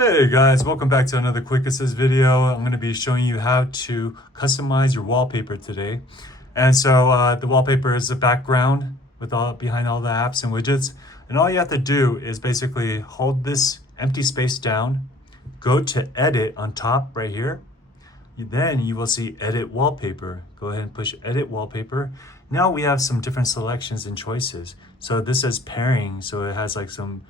Hey guys, welcome back to another Quick Assist video. I'm going to be showing you how to customize your wallpaper today. And so the wallpaper is the background with behind all the apps and widgets. And all you have to do is basically hold this empty space down, go to edit on top right here. Then you will see edit wallpaper. Go ahead and push edit wallpaper. Now we have some different selections and choices. So this says pairing, so it has like some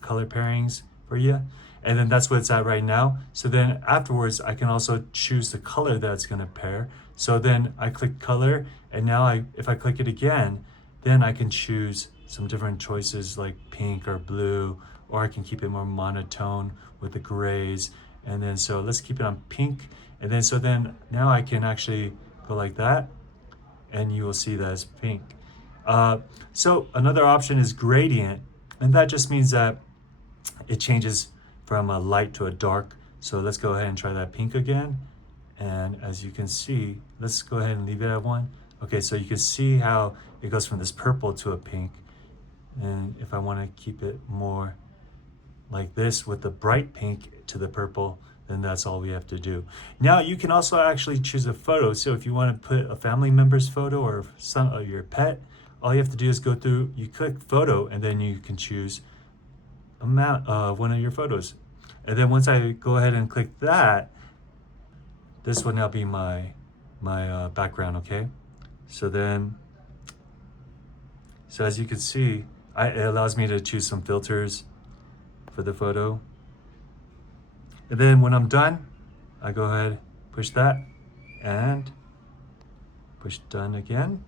color pairings for you. And then that's what it's at right now. So then afterwards, I can also choose the color that's gonna pair. So then I click color, and now if I click it again, then I can choose some different choices like pink or blue, or I can keep it more monotone with the grays. And then so let's keep it on pink. And then so then now I can actually go like that, and you will see that it's pink. So another option is gradient, and that just means that it changes from a light to a dark. So let's go ahead and try that pink again. And as you can see, let's go ahead and leave it at 1. Okay, so you can see how it goes from this purple to a pink. And if I want to keep it more like this with the bright pink to the purple, then that's all we have to do. Now you can also actually choose a photo. So if you want to put a family member's photo or your pet, all you have to do is go through, you click photo, and then you can choose one of your photos. And then once I go ahead and click that, this will now be my background. Okay, so as you can see, it allows me to choose some filters for the photo. And then when I'm done, I go ahead, push that, and push done again.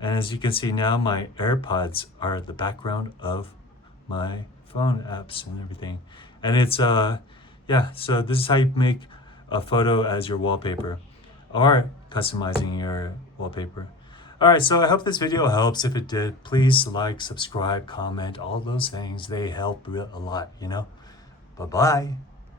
And as you can see now, my AirPods are the background of my phone apps and everything. And it's yeah, so this is how you make a photo as your wallpaper, or customizing your wallpaper. All right, so I hope this video helps. If it did, please like, subscribe, comment, all those things. They help a lot, you know. Bye-bye.